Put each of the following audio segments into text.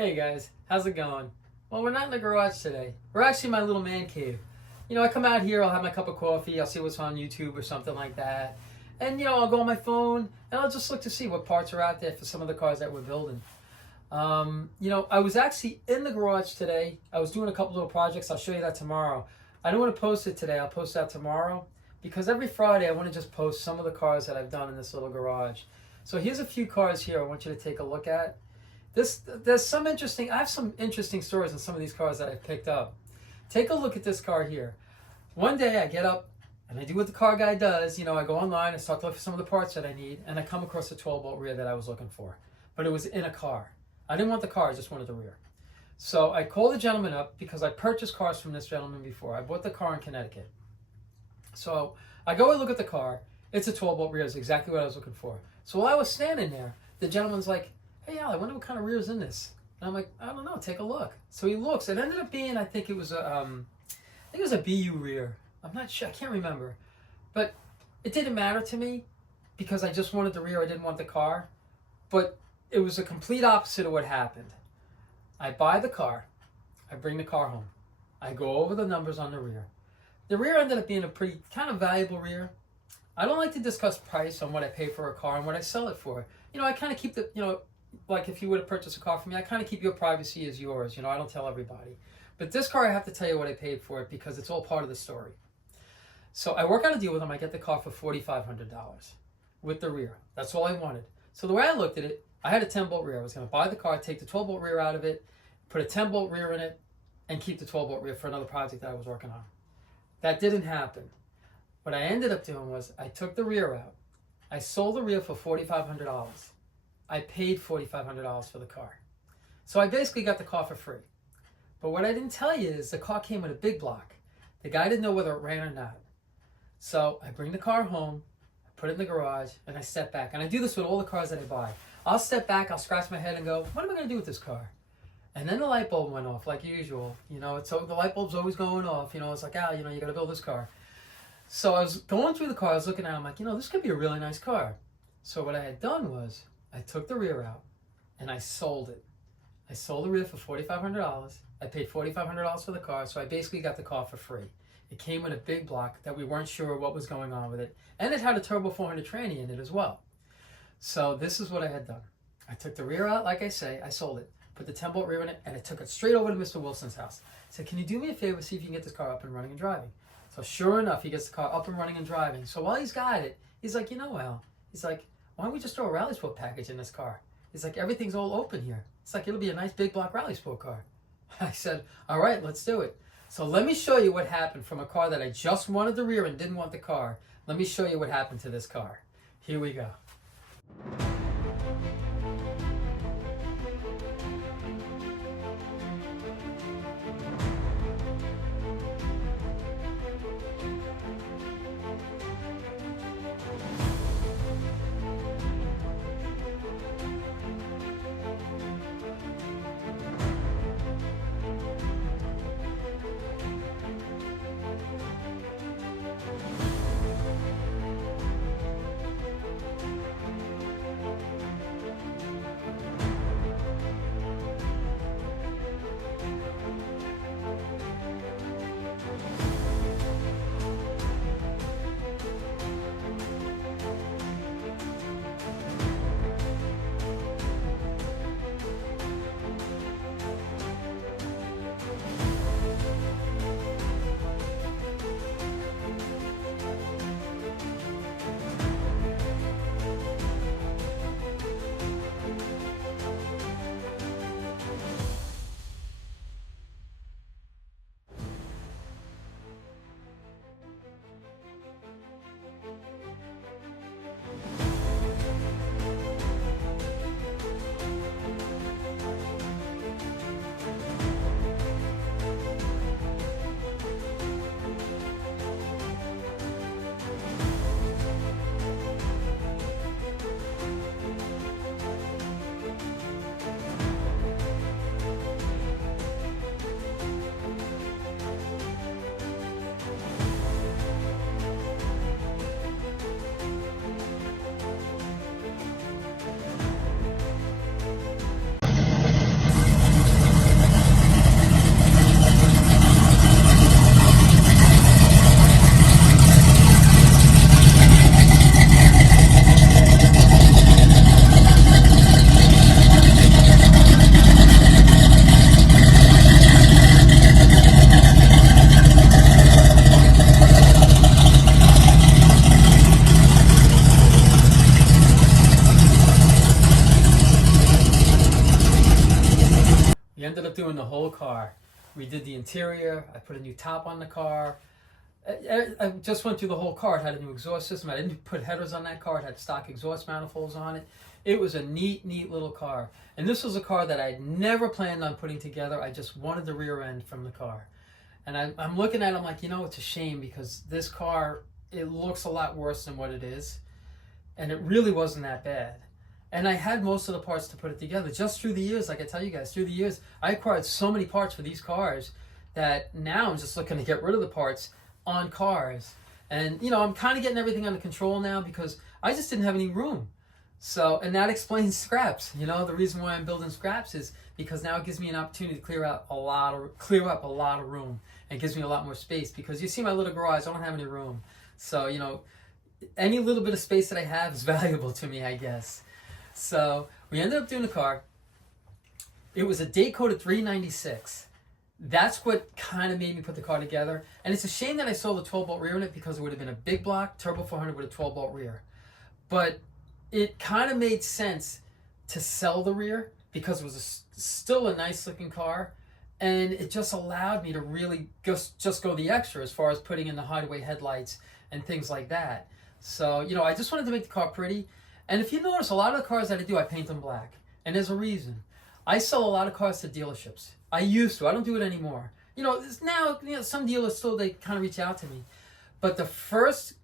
Hey guys, how's it going? Well, we're not in the garage today. We're actually in my little man cave. I come out here, I'll have my cup of coffee, I'll see what's on YouTube or something like that. And, I'll go on my phone and I'll just look to see what parts are out there for some of the cars that we're building. I was actually in the garage today. I was doing a couple little projects. I'll show you that tomorrow. I don't want to post it today. I'll post that tomorrow because every Friday I want to just post some of the cars that I've done in this little garage. So here's a few cars here I want you to take a look at. I have some interesting stories on some of these cars that I picked up. Take a look at this car here. One day I get up and I do what the car guy does. I go online, I start to look for some of the parts that I need, and I come across a 12-bolt rear that I was looking for. But it was in a car. I didn't want the car, I just wanted the rear. So I called the gentleman up because I purchased cars from this gentleman before. I bought the car in Connecticut. So I go and look at the car. It's a 12-bolt rear. It's exactly what I was looking for. So while I was standing there, the gentleman's like, "Hey, Al, I wonder what kind of rear is in this." And I'm like, "I don't know, take a look." So he looks. It ended up being, I think it was a BU rear. I'm not sure, I can't remember. But it didn't matter to me because I just wanted the rear, I didn't want the car. But it was a complete opposite of what happened. I buy the car, I bring the car home. I go over the numbers on the rear. The rear ended up being a pretty kind of valuable rear. I don't like to discuss price on what I pay for a car and what I sell it for. I kind of keep like if you were to purchase a car from me, I kind of keep your privacy as yours. I don't tell everybody. But this car, I have to tell you what I paid for it because it's all part of the story. So I work out a deal with him. I get the car for $4,500 with the rear. That's all I wanted. So the way I looked at it, I had a 10-bolt rear. I was going to buy the car, take the 12-bolt rear out of it, put a 10-bolt rear in it, and keep the 12-bolt rear for another project that I was working on. That didn't happen. What I ended up doing was I took the rear out. I sold the rear for $4,500. I paid $4,500 for the car. So I basically got the car for free. But what I didn't tell you is the car came with a big block. The guy didn't know whether it ran or not. So I bring the car home, I put it in the garage, and I step back. And I do this with all the cars that I buy. I'll step back, I'll scratch my head and go, what am I going to do with this car? And then the light bulb went off like usual. So the light bulb's always going off. It's like, you got to build this car. So I was going through the car, I was looking at it, I'm like, this could be a really nice car. So what I had done was I took the rear out and I sold it. I sold the rear for $4,500. I paid $4,500 for the car, so I basically got the car for free. It came with a big block that we weren't sure what was going on with it. And it had a turbo 400 tranny in it as well. So this is what I had done. I took the rear out, like I say, I sold it. Put the 10-bolt rear in it, and I took it straight over to Mr. Wilson's house. I said, can you do me a favor, see if you can get this car up and running and driving? So sure enough, he gets the car up and running and driving. So while he's got it, he's like, Al, he's like, why don't we just throw a rally sport package in this car? He's like, everything's all open here. It's like, it'll be a nice big block rally sport car. I said, all right, let's do it. So let me show you what happened from a car that I just wanted the rear and didn't want the car. Let me show you what happened to this car. Here we go. We ended up doing the whole car. We did the interior. I put a new top on the car. I just went through the whole car. It had a new exhaust system. I didn't put headers on that car. It had stock exhaust manifolds on it. It was a neat little car. And this was a car that I never planned on putting together. I just wanted the rear end from the car. And I'm looking at it, I'm like, it's a shame because this car, it looks a lot worse than what it is. And it really wasn't that bad. And I had most of the parts to put it together. Just through the years, like I tell you guys, through the years, I acquired so many parts for these cars that now I'm just looking to get rid of the parts on cars. And, I'm kind of getting everything under control now because I just didn't have any room. So, and that explains scraps. The reason why I'm building scraps is because now it gives me an opportunity to clear up a lot of room, and gives me a lot more space. Because you see my little garage, I don't have any room. So, any little bit of space that I have is valuable to me, I guess. So we ended up doing the car. It was a date code of 396. That's what kind of made me put the car together. And it's a shame that I sold the 12-bolt rear in it because it would have been a big block turbo 400 with a 12-bolt rear. But it kind of made sense to sell the rear because it was still a nice looking car. And it just allowed me to really just go the extra as far as putting in the hideaway headlights and things like that. So, I just wanted to make the car pretty. And if you notice, a lot of the cars that I do, I paint them black. And there's a reason. I sell a lot of cars to dealerships. I used to. I don't do it anymore. Now, some dealers still, they kind of reach out to me. But the first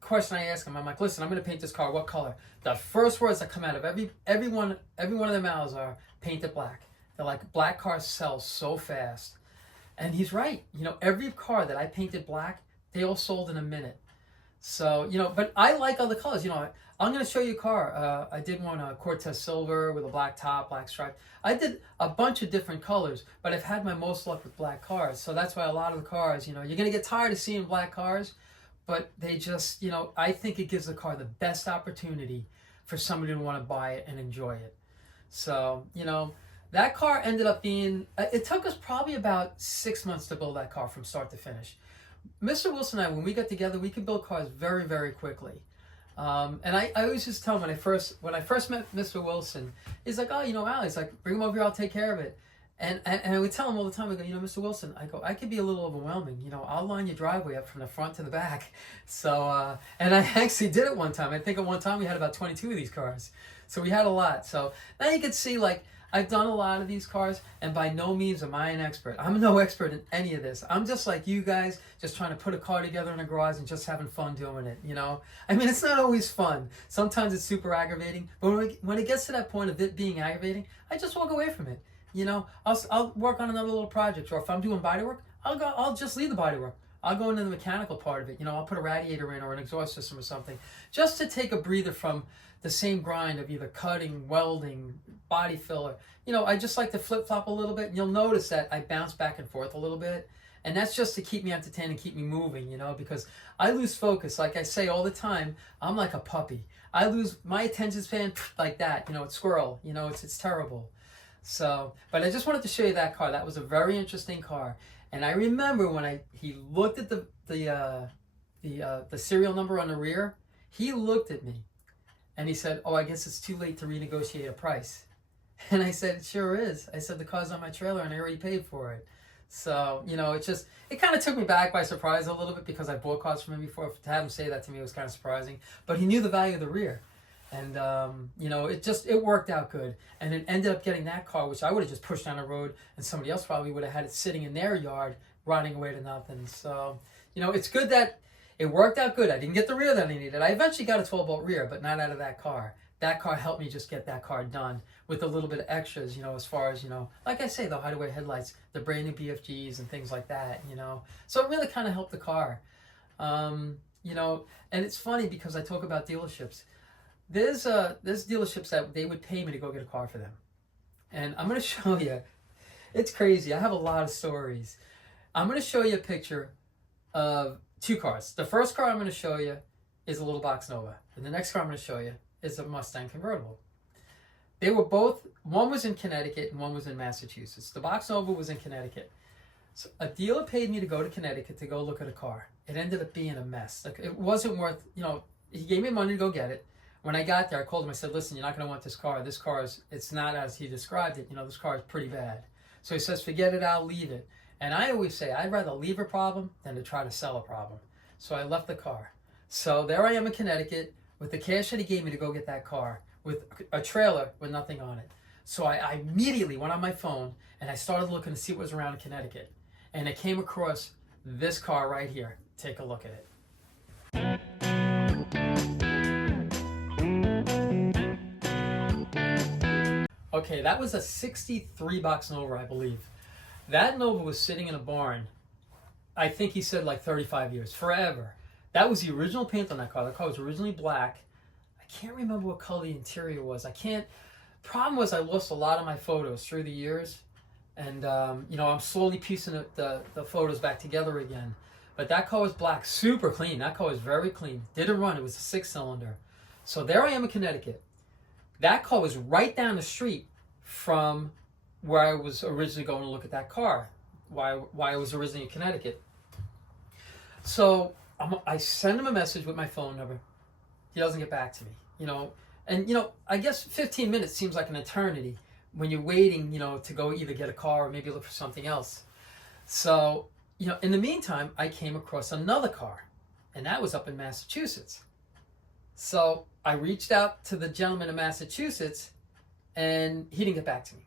question I ask them, I'm like, listen, I'm going to paint this car. What color? The first words that come out of every one of their mouths are, paint it black. They're like, black cars sell so fast. And he's right. Every car that I painted black, they all sold in a minute. So, but I like other colors. I'm going to show you a car. I did one, Cortez Silver with a black top, black stripe. I did a bunch of different colors, but I've had my most luck with black cars. So that's why a lot of the cars, you're going to get tired of seeing black cars, but they just, I think it gives the car the best opportunity for somebody to want to buy it and enjoy it. So, that car ended up being, it took us probably about 6 months to build that car from start to finish. Mr. Wilson and I, when we got together, we could build cars very, very quickly. And I always just tell him when I first met Mr. Wilson, he's like, oh, Al, he's like, bring him over here, I'll take care of it. And I would tell him all the time, I go, Mr. Wilson, I could be a little overwhelming. I'll line your driveway up from the front to the back. So, and I actually did it one time. I think at one time we had about 22 of these cars. So we had a lot. So now you can see, I've done a lot of these cars, and by no means am I an expert. I'm no expert in any of this. I'm just like you guys, just trying to put a car together in a garage and just having fun doing it, it's not always fun. Sometimes it's super aggravating, but when it gets to that point of it being aggravating, I just walk away from it. I'll work on another little project, or if I'm doing body work, I'll just leave the body work. I'll go into the mechanical part of it. I'll put a radiator in or an exhaust system or something, just to take a breather from the same grind of either cutting, welding, body filler. I just like to flip-flop a little bit, and you'll notice that I bounce back and forth a little bit. And that's just to keep me entertained and keep me moving, because I lose focus. Like I say all the time, I'm like a puppy. I lose my attention span like that. It's squirrel. It's terrible. So, but I just wanted to show you that car. That was a very interesting car. And I remember when he looked at the serial number on the rear, he looked at me. And he said, oh, I guess it's too late to renegotiate a price. And I said, it sure is. I said, the car's on my trailer and I already paid for it. So, it kind of took me back by surprise a little bit because I bought cars from him before. To have him say that to me was kind of surprising. But he knew the value of the rear. And, it worked out good. And it ended up getting that car, which I would have just pushed down the road and somebody else probably would have had it sitting in their yard, rotting away to nothing. So, it's good that it worked out good. I didn't get the rear that I needed. I eventually got a 12-bolt rear, but not out of that car. That car helped me just get that car done with a little bit of extras, as far as, like I say, the hideaway headlights, the brand new BFGs and things like that, So it really kind of helped the car. And it's funny because I talk about dealerships. There's dealerships that they would pay me to go get a car for them. And I'm going to show you. It's crazy. I have a lot of stories. I'm going to show you a picture of two cars. The first car I'm going to show you is a little box Nova. And the next car I'm going to show you is a Mustang convertible. They were both, one was in Connecticut and one was in Massachusetts. The box Nova was in Connecticut. So a dealer paid me to go to Connecticut to go look at a car. It ended up being a mess. It wasn't worth, he gave me money to go get it. When I got there, I called him. I said, listen, you're not going to want this car. This car it's not as he described it. This car is pretty bad. So he says, forget it, I'll leave it. And I always say, I'd rather leave a problem than to try to sell a problem. So I left the car. So there I am in Connecticut with the cash that he gave me to go get that car, with a trailer with nothing on it. So I immediately went on my phone and I started looking to see what was around in Connecticut. And I came across this car right here. Take a look at it. Okay, that was a 63 box Nova, I believe. That Nova was sitting in a barn, I think he said like 35 years, forever. That was the original paint on that car. That car was originally black. I can't remember what color the interior was. Problem was I lost a lot of my photos through the years. And, you know, I'm slowly piecing the photos back together again. But that car was black, super clean. That car was very clean. Didn't run. It was a 6-cylinder. So there I am in Connecticut. That car was right down the street from where I was originally going to look at that car, why I was originally in Connecticut. So I send him a message with my phone number. He doesn't get back to me, you know. And, you know, I guess 15 minutes seems like an eternity when you're waiting, you know, to go either get a car or maybe look for something else. So, you know, in the meantime, I came across another car, and that was up in Massachusetts. So I reached out to the gentleman in Massachusetts, and he didn't get back to me.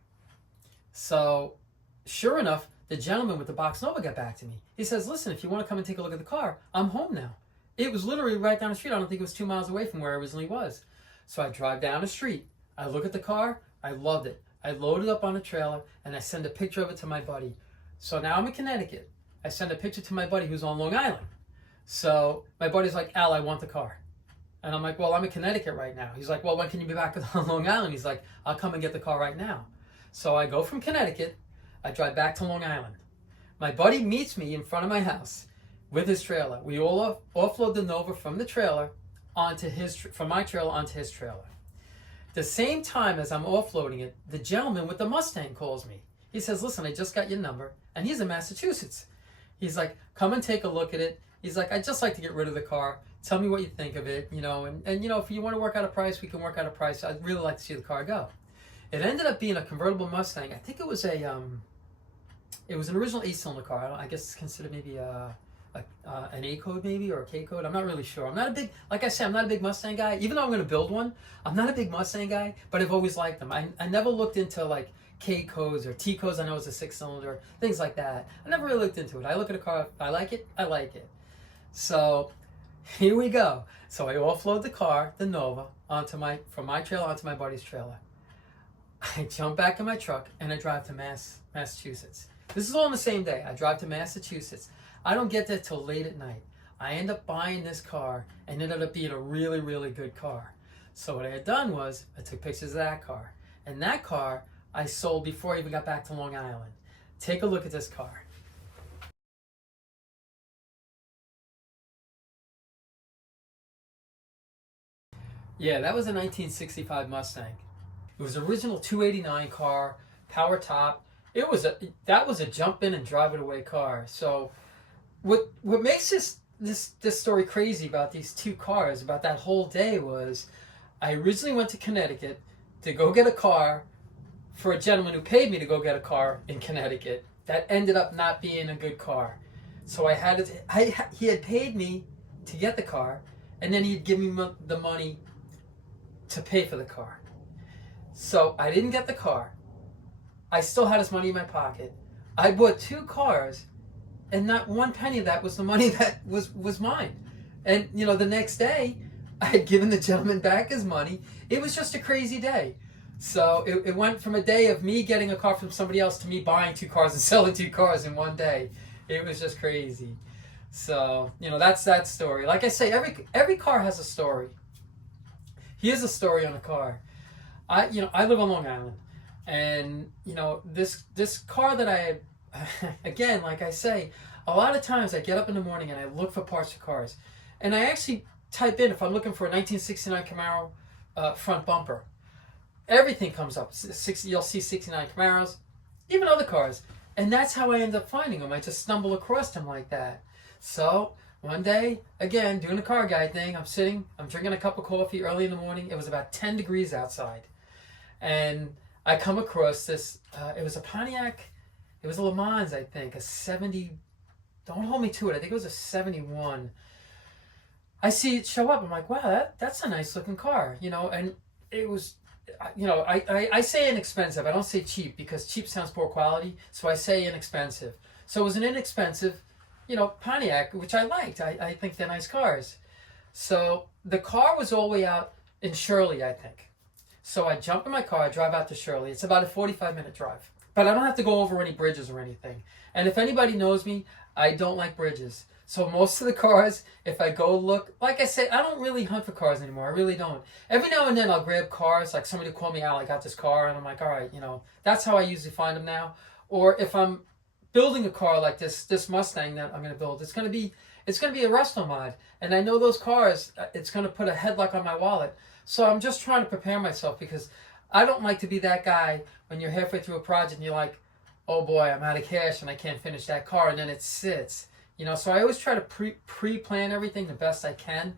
So sure enough, the gentleman with the box Nova got back to me. He says, listen, if you want to come and take a look at the car, I'm home now. It was literally right down the street. I don't think it was 2 miles away from where I originally was. So I drive down the street. I look at the car. I loved it. I loaded up on a trailer, and I send a picture of it to my buddy. So now I'm in Connecticut. I send a picture to my buddy who's on Long Island. So my buddy's like, Al, I want the car. And I'm like, well, I'm in Connecticut right now. He's like, well, when can you be back on Long Island? He's like, I'll come and get the car right now. So I go from Connecticut. I drive back to Long Island. My buddy meets me in front of my house with his trailer. We all offload the Nova from the trailer from my trailer onto his trailer. The same time as I'm offloading it, the gentleman with the Mustang calls me. He says, listen, I just got your number. And he's in Massachusetts. He's like, come and take a look at it. He's like, I'd just like to get rid of the car. Tell me what you think of it, you know, and you know, if you want to work out a price, we can work out a price. I'd really like to see the car go. It ended up being a convertible Mustang. I think it was an original 8-cylinder car. I guess it's considered maybe an A code maybe, or a K code. I'm not really sure. I'm not a big, like I said, I'm not a big Mustang guy. Even though I'm going to build one, I'm not a big Mustang guy, but I've always liked them. I never looked into like K codes or T codes. I know it's a 6-cylinder, things like that. I never really looked into it. I look at a car, I like it, I like it. So here we go. So I offload the car, the Nova, from my trailer onto my buddy's trailer. I jump back in my truck and I drive to Massachusetts. This is all on the same day. I drive to Massachusetts. I don't get there till late at night. I end up buying this car, and it ended up being a really, really good car. So what I had done was I took pictures of that car. And that car I sold before I even got back to Long Island. Take a look at this car. Yeah, that was a 1965 Mustang. It was an original 289 car, power top. That was a jump in and drive it away car. So what makes this story crazy about these two cars, about that whole day, was I originally went to Connecticut to go get a car for a gentleman who paid me to go get a car in Connecticut. That ended up not being a good car. So he had paid me to get the car, and then he'd give me the money to pay for the car. So I didn't get the car. I still had his money in my pocket. I bought two cars, and not one penny of that was the money that was mine. And, you know, the next day, I had given the gentleman back his money. It was just a crazy day. So it went from a day of me getting a car from somebody else to me buying two cars and selling two cars in one day. It was just crazy. So, you know, that's that story. Like I say, every car has a story. Here's a story on a car. I live on Long Island, and you know, this car that I had, again, like I say, a lot of times I get up in the morning and I look for parts for cars, and I actually type in if I'm looking for a 1969 Camaro front bumper. Everything comes up. You'll see 69 Camaros, even other cars, and that's how I end up finding them. I just stumble across them like that. So one day, again, doing the car guy thing, I'm drinking a cup of coffee early in the morning. It was about 10 degrees outside. And I come across this, it was a Pontiac, It was a Le Mans, I think, a 70. Don't hold me to it. I think it was a 71. I see it show up. I'm like, wow, that's a nice looking car, you know. And it was, you know, I say inexpensive. I don't say cheap because cheap sounds poor quality. So I say inexpensive. So it was an inexpensive, you know, Pontiac, which I liked. I think they're nice cars. So the car was all the way out in Shirley, I think. So I jump in my car, I drive out to Shirley. It's about a 45-minute drive. But I don't have to go over any bridges or anything. And if anybody knows me, I don't like bridges. So most of the cars, if I go look, like I say, I don't really hunt for cars anymore. I really don't. Every now and then I'll grab cars, like somebody will call me out, I got this car, and I'm like, all right, you know, that's how I usually find them now. Or if I'm building a car like this Mustang that I'm going to build, it's going to be a resto mod. And I know those cars, it's going to put a headlock on my wallet. So I'm just trying to prepare myself because I don't like to be that guy when you're halfway through a project and you're like, oh boy, I'm out of cash and I can't finish that car, and then it sits. You know, so I always try to pre-plan everything the best I can.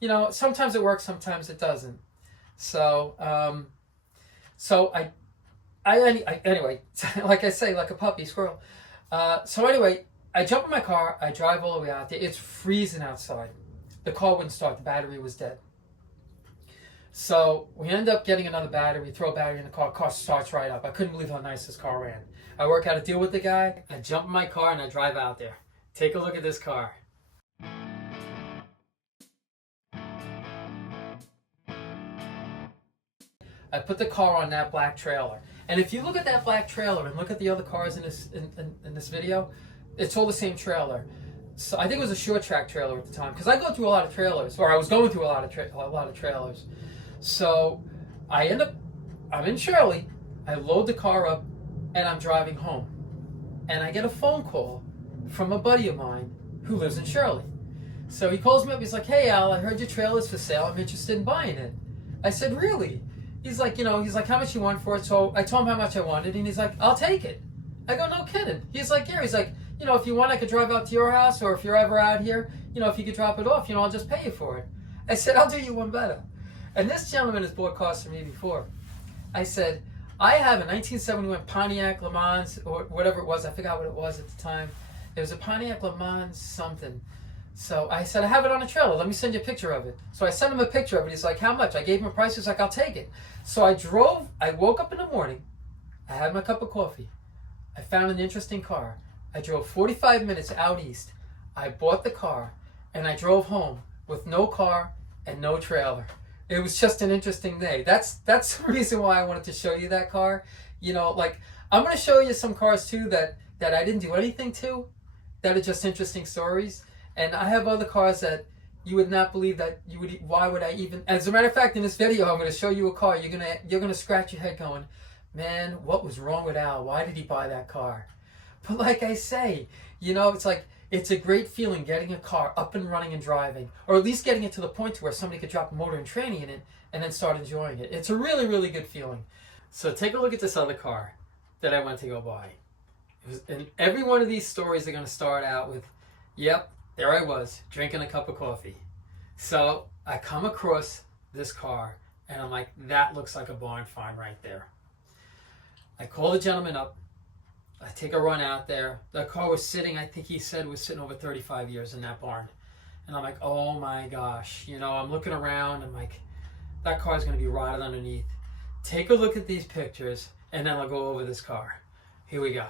You know, sometimes it works, sometimes it doesn't. So, anyway, like I say, like a puppy, squirrel. So anyway, I jump in my car, I drive all the way out there. It's freezing outside. The car wouldn't start, the battery was dead. So we end up getting another battery, throw a battery in the car starts right up. I couldn't believe how nice this car ran. I work out a deal with the guy, I jump in my car and I drive out there. Take a look at this car. I put the car on that black trailer. And if you look at that black trailer and look at the other cars in this video, it's all the same trailer. So I think it was a short track trailer at the time because I go through a lot of trailers, or I was going through a lot of trailers. So I'm in Shirley, I load the car up, and I'm driving home. And I get a phone call from a buddy of mine who lives in Shirley. So he calls me up, he's like, hey Al, I heard your trailer's for sale, I'm interested in buying it. I said, really? He's like, how much you want for it? So I told him how much I wanted, and he's like, I'll take it. I go, no kidding. He's like, yeah, he's like, if you want, I could drive out to your house, or if you're ever out here, if you could drop it off, I'll just pay you for it. I said, I'll do you one better. And this gentleman has bought cars from me before. I said, I have a 1971 Pontiac Le Mans, or whatever it was, I forgot what it was at the time. It was a Pontiac Le Mans something. So I said, I have it on a trailer. Let me send you a picture of it. So I sent him a picture of it. He's like, how much? I gave him a price. He's like, I'll take it. So I woke up in the morning. I had my cup of coffee. I found an interesting car. I drove 45 minutes out east. I bought the car and I drove home with no car and no trailer. It was just an interesting day. That's the reason why I wanted to show you that car. I'm going to show you some cars too that I didn't do anything to, that are just interesting stories. And I have other cars that you would not believe that you would. Why would I even? As a matter of fact, in this video, I'm going to show you a car. You're gonna scratch your head, going, "Man, what was wrong with Al? Why did he buy that car?" But like I say, it's a great feeling getting a car up and running and driving, or at least getting it to the point to where somebody could drop a motor and tranny in it and then start enjoying it. It's a really, really good feeling. So take a look at this other car that I went to go buy. And every one of these stories are going to start out with, "Yep, there I was, drinking a cup of coffee." So I come across this car, and I'm like, that looks like a barn find right there. I call the gentleman up. I take a run out there. The car was sitting, I think he said, was sitting over 35 years in that barn. And I'm like, oh my gosh. I'm looking around. I'm like, that car is going to be rotted underneath. Take a look at these pictures, and then I'll go over this car. Here we go.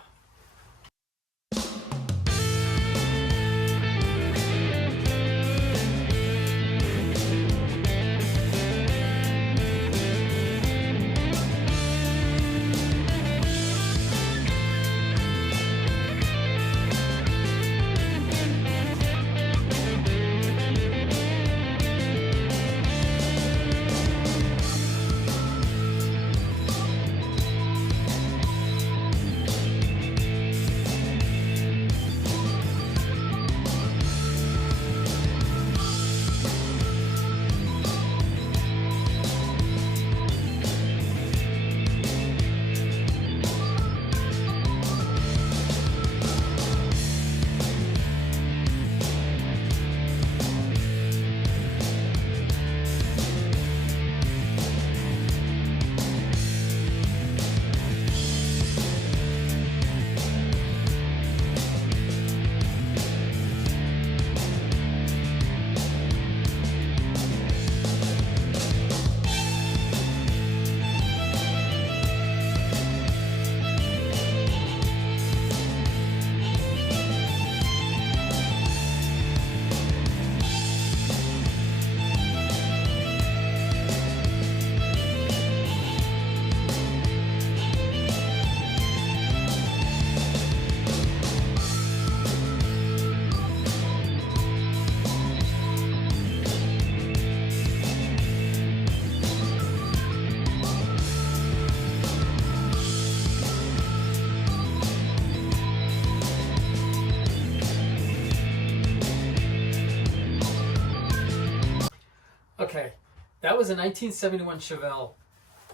Okay, that was a 1971 Chevelle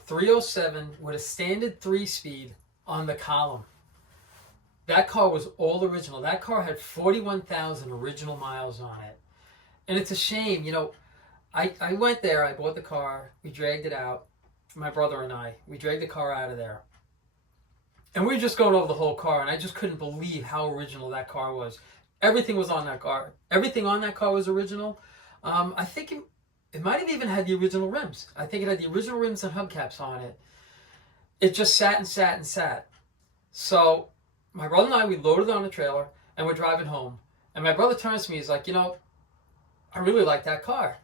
307 with a standard 3-speed on the column. That car was all original. That car had 41,000 original miles on it. And it's a shame, I went there, I bought the car, we dragged it out, my brother and I, we dragged the car out of there. And we were just going over the whole car, and I just couldn't believe how original that car was. Everything was on that car. Everything on that car was original. I think it might have even had the original rims. I think it had the original rims and hubcaps on it. It just sat and sat and sat. So my brother and I, we loaded it on the trailer, and we're driving home. And my brother turns to me, he's like, I really like that car.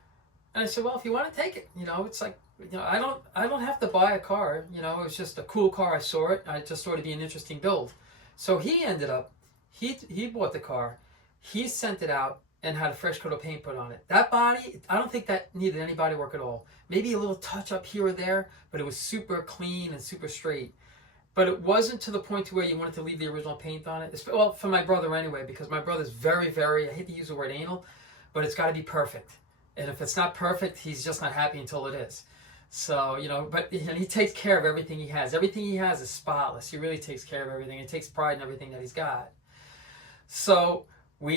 And I said, well, if you want to take it, it's like, I don't have to buy a car. It was just a cool car. I saw it. I just thought it'd be an interesting build. So he ended up, he bought the car. He sent it out and had a fresh coat of paint put on it. That body, I don't think that needed any body work at all. Maybe a little touch up here or there, but it was super clean and super straight. But it wasn't to the point to where you wanted to leave the original paint on it. Well, for my brother anyway, because my brother's very, very, I hate to use the word anal, but it's got to be perfect. And if it's not perfect, he's just not happy until it is. So, but he takes care of everything he has. Everything he has is spotless. He really takes care of everything. He takes pride in everything that he's got. So we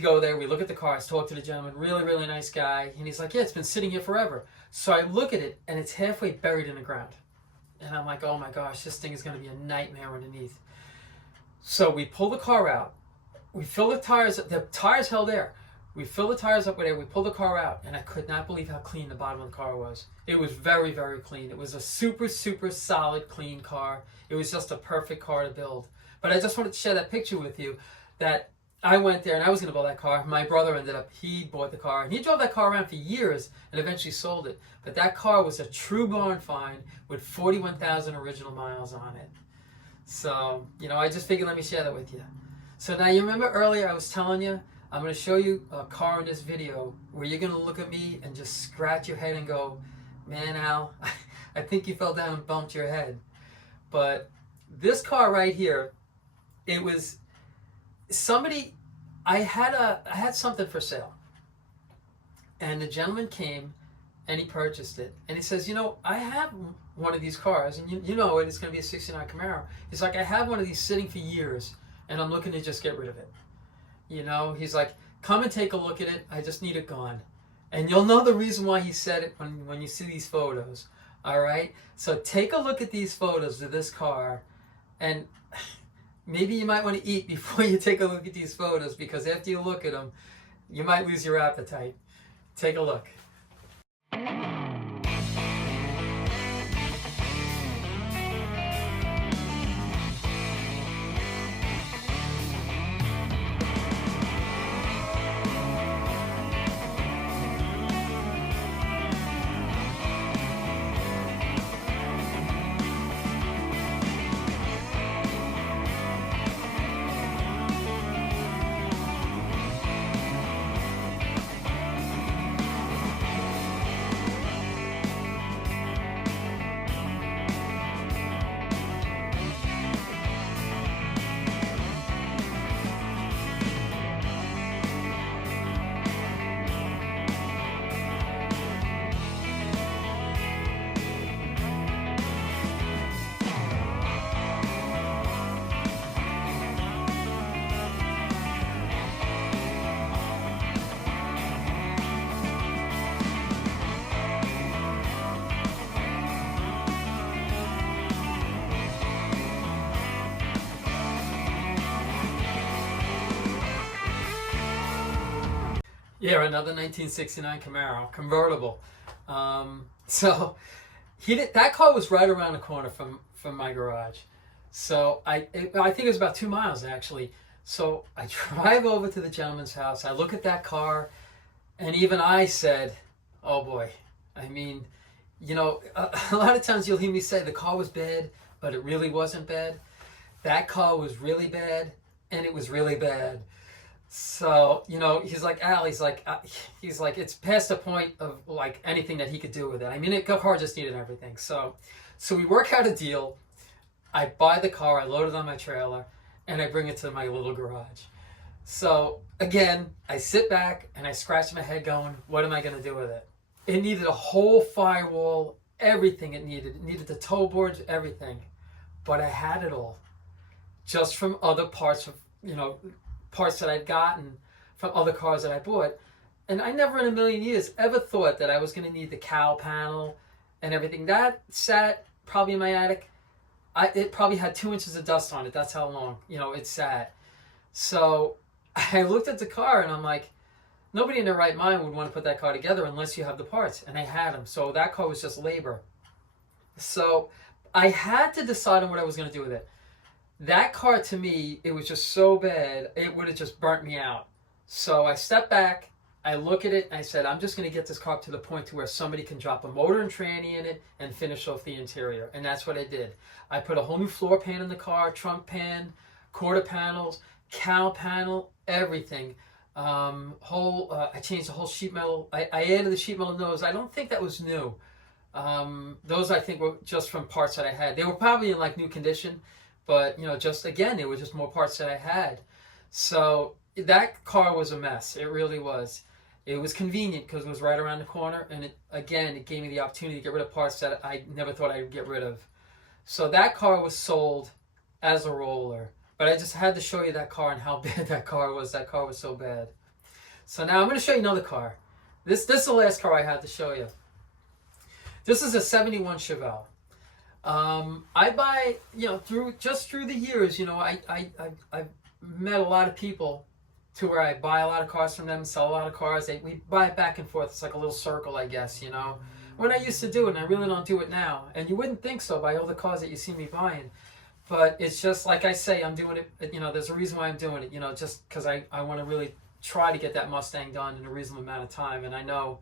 go there, we look at the car, I talk to the gentleman, really, really nice guy. And he's like, yeah, it's been sitting here forever. So I look at it, and it's halfway buried in the ground. And I'm like, oh my gosh, this thing is going to be a nightmare underneath. So we pull the car out. We fill the tires held air. We fill the tires up with air, we pull the car out, and I could not believe how clean the bottom of the car was. It was very, very clean. It was a super, super solid, clean car. It was just a perfect car to build. But I just wanted to share that picture with you, that I went there and I was going to buy that car. My brother he bought the car, and he drove that car around for years and eventually sold it. But that car was a true barn find with 41,000 original miles on it. So, I just figured let me share that with you. So now you remember earlier I was telling you, I'm going to show you a car in this video where you're going to look at me and just scratch your head and go, man, Al, I think you fell down and bumped your head. But this car right here, it was somebody, I had something for sale. And the gentleman came and he purchased it. And he says, I have one of these cars, and it's going to be a 69 Camaro. He's like, I have one of these sitting for years, and I'm looking to just get rid of it. He's like, come and take a look at it. I just need it gone. And you'll know the reason why he said it when you see these photos. All right? So take a look at these photos of this car. And maybe you might want to eat before you take a look at these photos, because after you look at them, you might lose your appetite. Take a look. Yeah, another 1969 Camaro, convertible. So that car was right around the corner from my garage. So I think it was about 2 miles actually. So I drive over to the gentleman's house. I look at that car, and even I said, "Oh boy." I mean, a lot of times you'll hear me say the car was bad, but it really wasn't bad. That car was really bad, and it was really bad. So, he's like, Al, he's like, it's past the point of like anything that he could do with it. I mean, the car just needed everything. So we work out a deal. I buy the car, I load it on my trailer, and I bring it to my little garage. So again, I sit back and I scratch my head going, what am I going to do with it? It needed a whole firewall, everything it needed. It needed the toe boards, everything. But I had it all just from other parts of, parts that I'd gotten from other cars that I bought. And I never in a million years ever thought that I was going to need the cowl panel and everything. That sat probably in my attic. It probably had 2 inches of dust on it. That's how long, it sat. So I looked at the car and I'm like, nobody in their right mind would want to put that car together unless you have the parts. And I had them. So that car was just labor. So I had to decide on what I was going to do with it. That car, to me, it was just so bad, it would have just burnt me out. So I stepped back, I look at it, and I said, I'm just going to get this car to the point to where somebody can drop a motor and tranny in it and finish off the interior. And that's what I did. I put a whole new floor pan in the car, trunk pan, quarter panels, cowl panel, everything. I changed the whole sheet metal. I added the sheet metal nose. I don't think that was new. Those I think were just from parts that I had. They were probably in like new condition, but just again, they were just more parts that I had. So that car was a mess. It really was. It was convenient because it was right around the corner, and it gave me the opportunity to get rid of parts that I never thought I'd get rid of. So that car was sold as a roller. But I just had to show you that car and how bad that car was. That car was so bad. So now I'm going to show you another car. This is the last car I had to show you. This is a 71 Chevelle. I buy, through the years, I've met a lot of people to where I buy a lot of cars from them, sell a lot of cars. We buy it back and forth. It's like a little circle, I guess, When I used to do it, and I really don't do it now. And you wouldn't think so by all the cars that you see me buying. But it's just, like I say, I'm doing it, there's a reason why I'm doing it, just because I want to really try to get that Mustang done in a reasonable amount of time. And I know,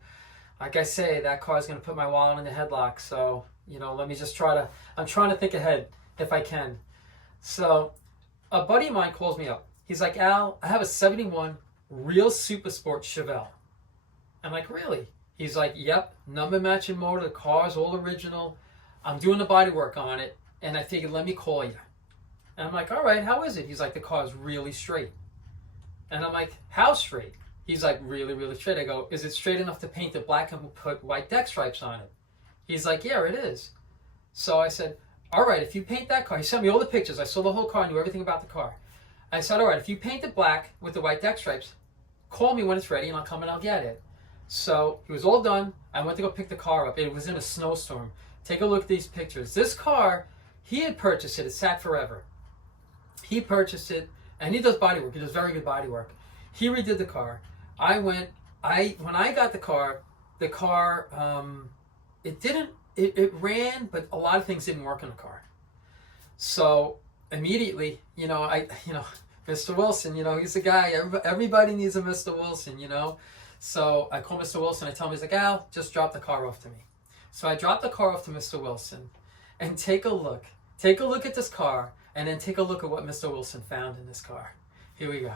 like I say, that car is going to put my wallet in the headlock. So, let me just I'm trying to think ahead if I can. So a buddy of mine calls me up. He's like, Al, I have a 71 real super sport Chevelle. I'm like, really? He's like, yep, number matching motor, the car's all original. I'm doing the body work on it. And I figured, let me call you. And I'm like, all right, how is it? He's like, the car's really straight. And I'm like, how straight? He's like, really, really straight. I go, is it straight enough to paint it black and put white deck stripes on it? He's like, yeah, it is. So I said, all right, if you paint that car, he sent me all the pictures. I saw the whole car, I knew everything about the car. I said, all right, if you paint it black with the white deck stripes, call me when it's ready and I'll come and I'll get it. So it was all done. I went to go pick the car up. It was in a snowstorm. Take a look at these pictures. This car, he had purchased it. It sat forever. He purchased it, and he does body work. He does very good body work. He redid the car. When I got the car, it ran, but a lot of things didn't work in the car. So immediately, Mr. Wilson, he's the guy. Everybody needs a Mr. Wilson, So I call Mr. Wilson. I tell him, he's like, Al, just drop the car off to me. So I dropped the car off to Mr. Wilson, and take a look. Take a look at this car, and then take a look at what Mr. Wilson found in this car. Here we go.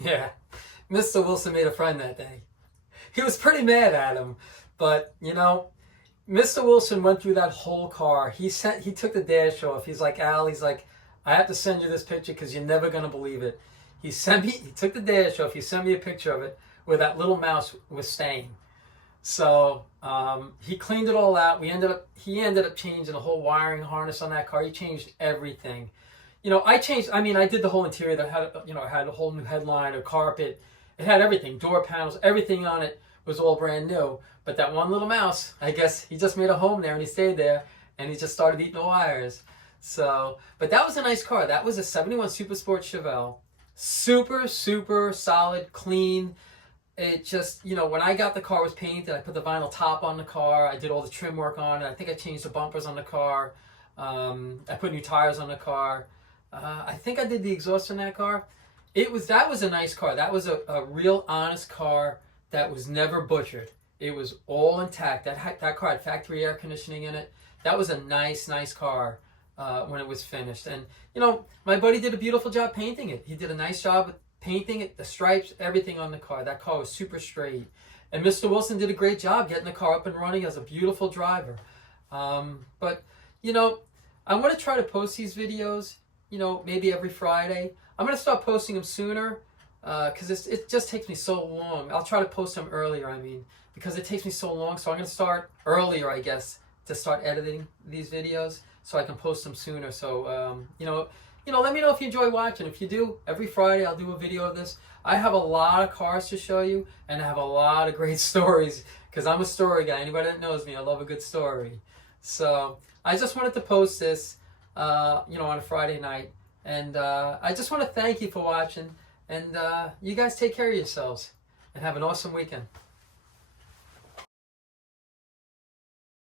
Yeah, Mr. Wilson made a friend that day. He was pretty mad at him, but Mr. Wilson went through that whole car. He took the dash off. He's like, Al, I have to send you this picture because you're never gonna believe it. He took the dash off. He sent me a picture of it where that little mouse was staying. So he cleaned it all out. He ended up changing the whole wiring harness on that car. He changed everything. I did the whole interior. That had, I had a whole new headline, a carpet, It had everything, door panels, everything on it was all brand new. But that one little mouse, I guess he just made a home there and he stayed there and he just started eating the wires. So, but that was a nice car. That was a 71 Super Sport Chevelle. Super, super solid, clean. It just, you know, when I got the car, it was painted. I put the vinyl top on the car. I did all the trim work on it. I think I changed the bumpers on the car. I put new tires on the car. I think I did the exhaust on that car. That was a nice car. That was a real honest car that was never butchered. It was all intact. That car had factory air conditioning in it. That was a nice car when it was finished. And, you know, my buddy did a beautiful job painting it. He did a nice job with painting it, the stripes, everything on the car. That car was super straight. And Mr. Wilson did a great job getting the car up and running as a beautiful driver. But, you know, I want to try to post these videos, you know, maybe every Friday. I'm going to start posting them sooner because it just takes me so long. I'll try to post them earlier, I mean, because it takes me so long. So I'm going to start earlier, I guess, to start editing these videos so I can post them sooner. So, you know, let me know if you enjoy watching. If you do, every Friday I'll do a video of this. I have a lot of cars to show you, and I have a lot of great stories because I'm a story guy. Anybody that knows me, I love a good story. So I just wanted to post this, you know, on a Friday night. And I just want to thank you for watching. And you guys take care of yourselves and have an awesome weekend.